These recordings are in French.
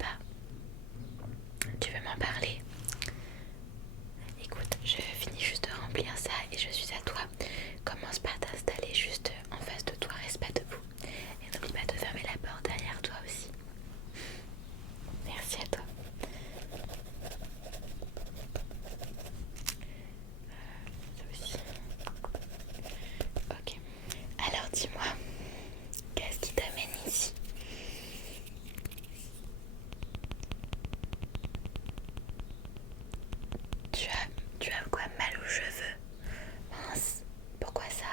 pas? Tu veux m'en parler? Écoute, je finis juste de remplir ça et je suis à toi. Commence par t'installer juste en face de toi, reste pas debout. Et n'oublie pas de fermer la porte derrière toi aussi. Merci à toi. Ça aussi. Ok. Alors dis-moi, qu'est-ce qui t'amène ici? Tu as quoi, mal aux cheveux? Mince, pourquoi ça?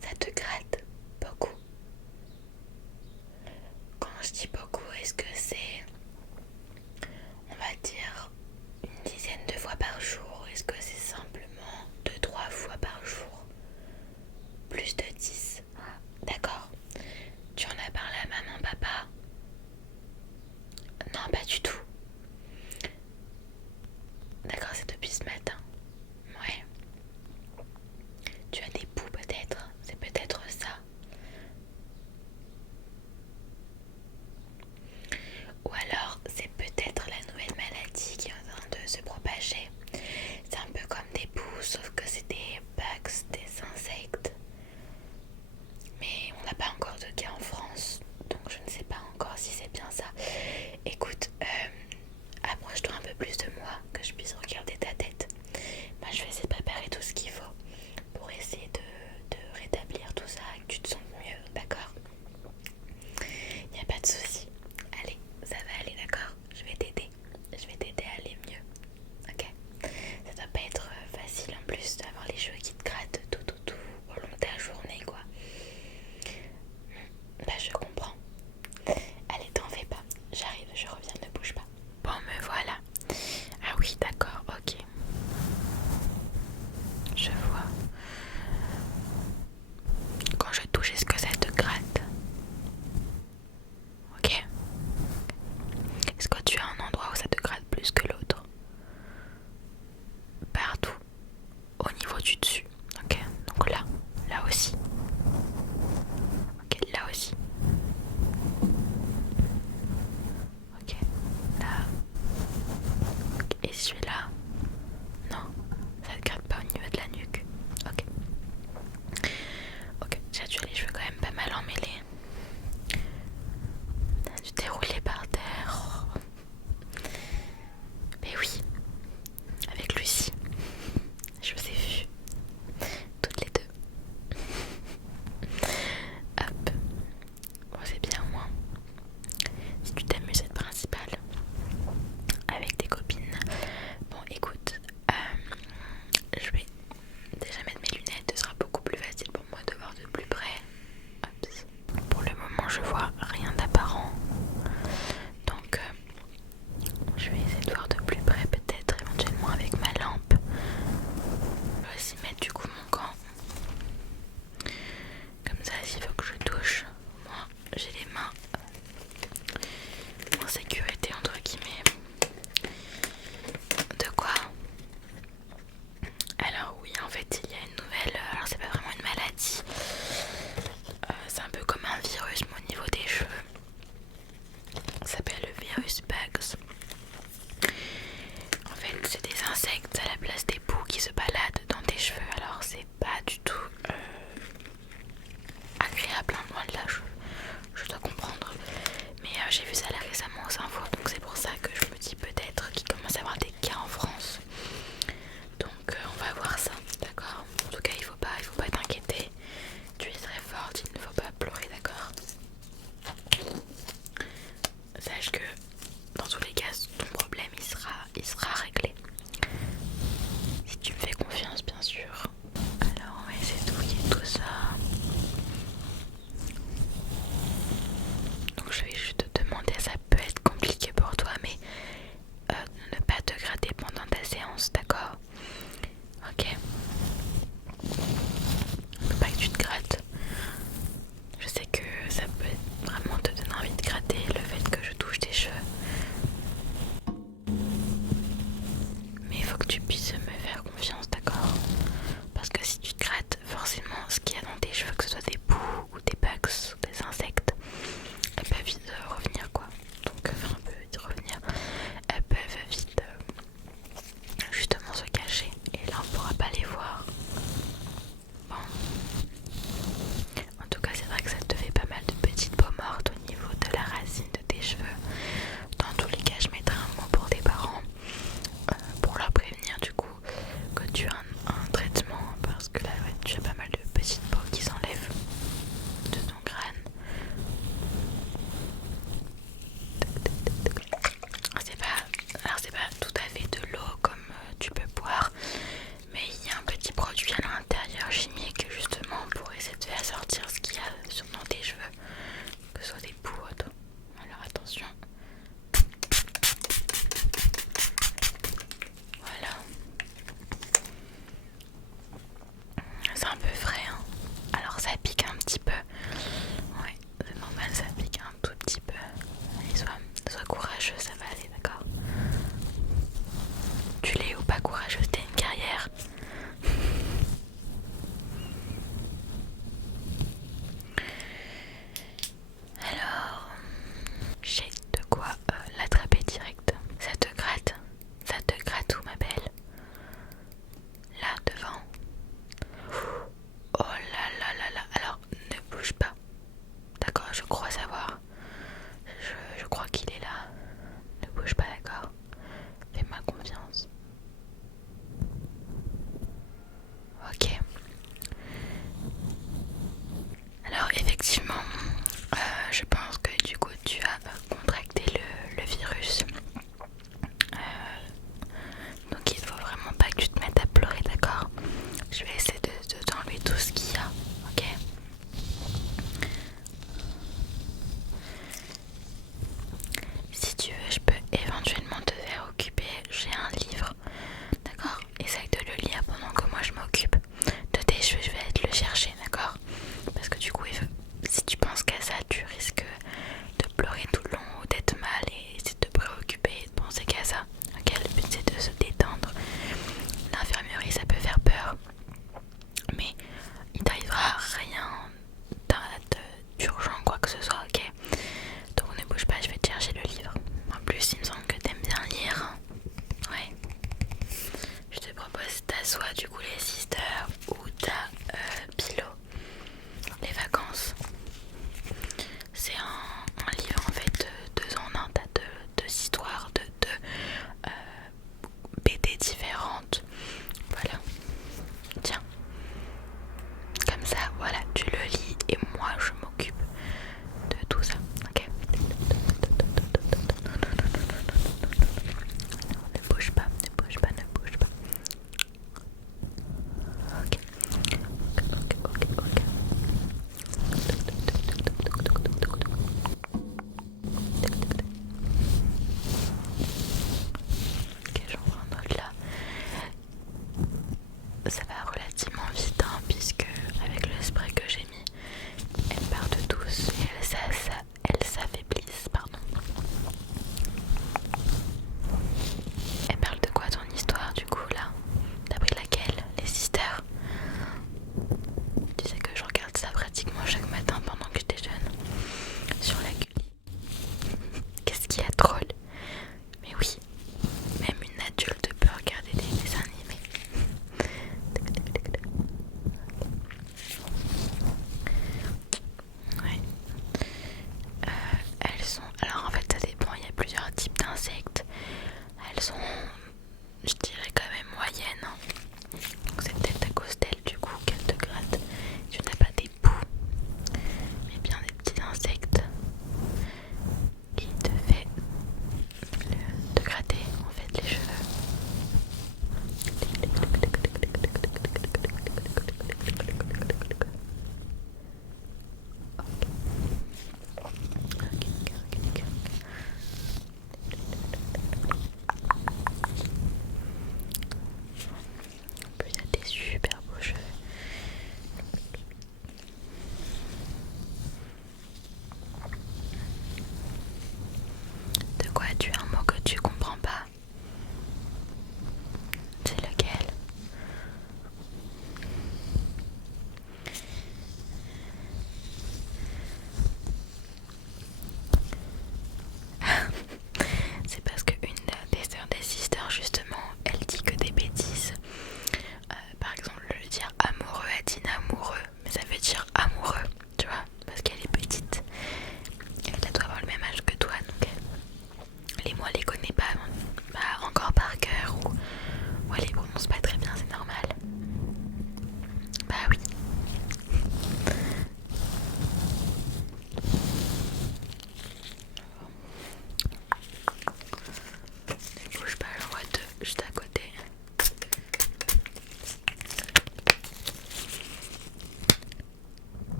Ça te gratte beaucoup? Quand je dis beaucoup, est-ce que c'est, on va dire, une dizaine de fois par jour? Est-ce que c'est simplement 2-3 fois par jour? Plus de 10? D'accord. Tu en as parlé à maman, papa? Non, pas du tout. D'accord, c'est depuis ce matin. Ouais. Tu as des poux peut-être? C'est peut-être ça. Ou alors c'est peut-être la nouvelle maladie qui est en train de se propager. C'est un peu comme des poux, sauf que c'est des bugs, des insectes. Mais on n'a pas encore de cas en France, donc je ne sais pas encore si c'est bien ça. Écoute, approche-toi un peu plus de moi, que je puisse regarder ta tête. Moi je vais essayer de préparer tout ce qu'il faut pour essayer de rétablir tout ça et que tu te sentes mieux, d'accord? Il n'y a pas de souci. Allez, ça va aller, d'accord? Je vais t'aider. Je vais t'aider à aller mieux. Ok? Ça doit pas être facile en plus d'avoir les cheveux qui te grattent tout au long de ta journée, quoi. Bah, je comprends. Allez, t'en fais pas. J'arrive, je reviens, ne bouge pas. Bon, me voilà. Ah oui, d'accord, ok. Je vois. Quand je touche, est-ce que ça te gratte? Ok. Est-ce que tu as un endroit où ça te gratte plus que l'autre? Partout. Au niveau du dessus. Ok. Donc là. Là aussi. Ok. Là aussi. Ok. Là. Ok. Et celui-là? Non. Ça te gratte pas au niveau de la nuque. Ok. Ok. Déjà tu as les cheveux quand même pas mal emmêlés. Tu t'es roulé par terre. Oh. Mais oui. Avec Lucie. Je vous ai vu. Toutes les deux. Hop. Bon, c'est bien au moins. Si tu t'amuses, c'est le principal. Avec tes copines. Bon, écoute. Je vais déjà mettre mes lunettes. Ce sera beaucoup plus facile pour moi de voir de plus près. Hop. Pour le moment, je vois rien d'apparent. Donc, je vais essayer de voir de plus près, peut-être éventuellement avec ma lampe. Je vais aussi mettre du coup mon gant. Comme ça, s'il faut que je touche, moi j'ai les mains en sécurité, entre guillemets. De quoi? Alors oui, en fait, il y a une nouvelle... Alors c'est pas vraiment une maladie. C'est un peu comme un virus, mais au niveau des cheveux. Ça s'appelle le virus Bugs. En fait, c'est des insectes à la place des poux qui se baladent dans tes cheveux. Alors c'est pas du tout agréable, hein, loin de là, je dois comprendre. Mais j'ai vu ça là récemment aux infos, donc c'est pour ça que je me dis peut-être qu'il commence à y avoir des cas en France. Donc on va voir ça, d'accord? En tout cas, il faut pas t'inquiéter. Tu es très forte, il ne faut pas pleurer, d'accord? Sache que dans tous les cas, ton problème il sera réglé. Si tu me fais confiance, bien sûr. Alors on va essayer de fouiller tout ça. Donc je vais juste te demander, ça peut être compliqué pour toi, mais ne pas te gratter pendant ta séance, d'accord? Ok. Faut pas que tu te grattes. Je sais que ça peut vraiment te donner envie de gratter le fait que je touche tes cheveux.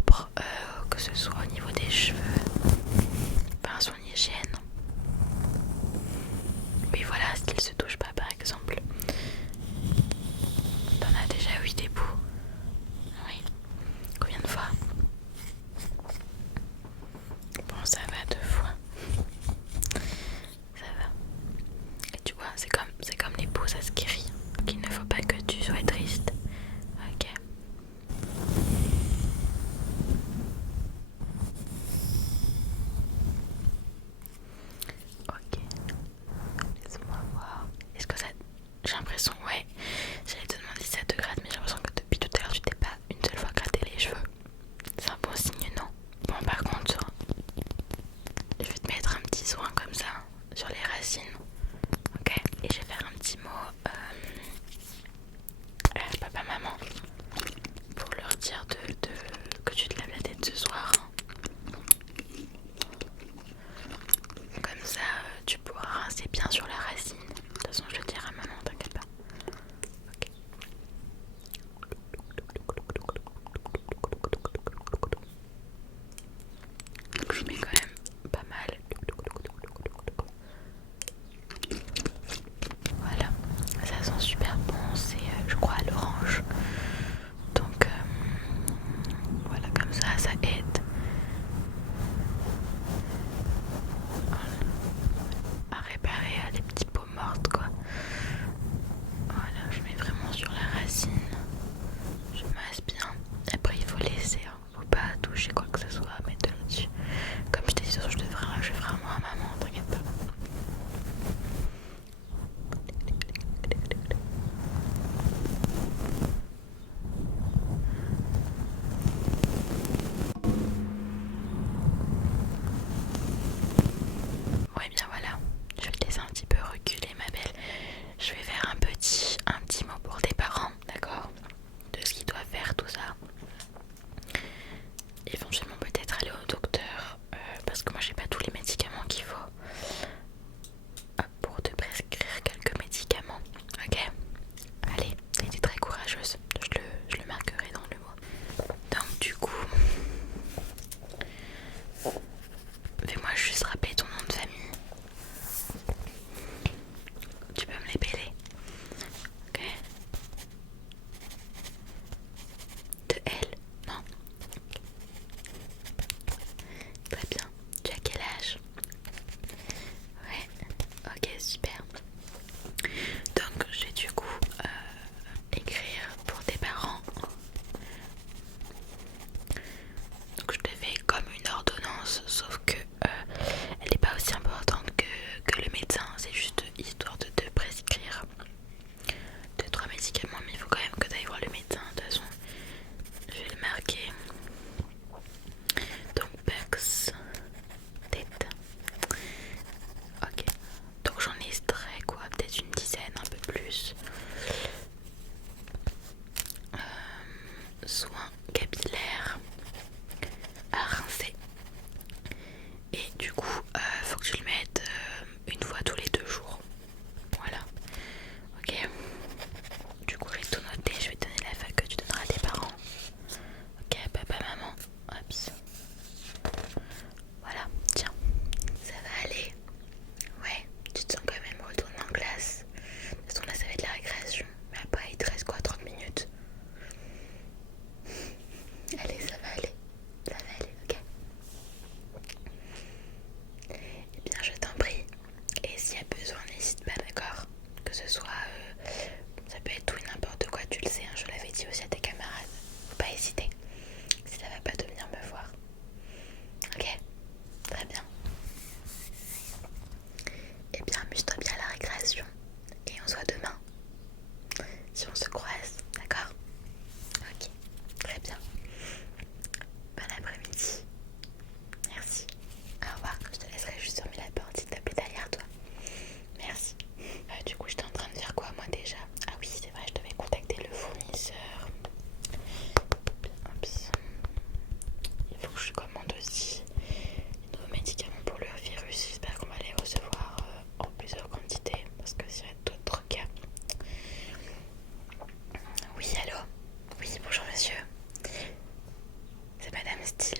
propre, que ce soit au niveau des cheveux, enfin son hygiène. Oui voilà, s'il se touche pas par exemple. T'en as déjà eu des bouts? Oui. Combien de fois? Bon ça va, 2 fois. Ça va. Et tu vois, c'est comme les bouts, ça se guérit. Donc il ne faut pas que tu sois triste. Ok. style.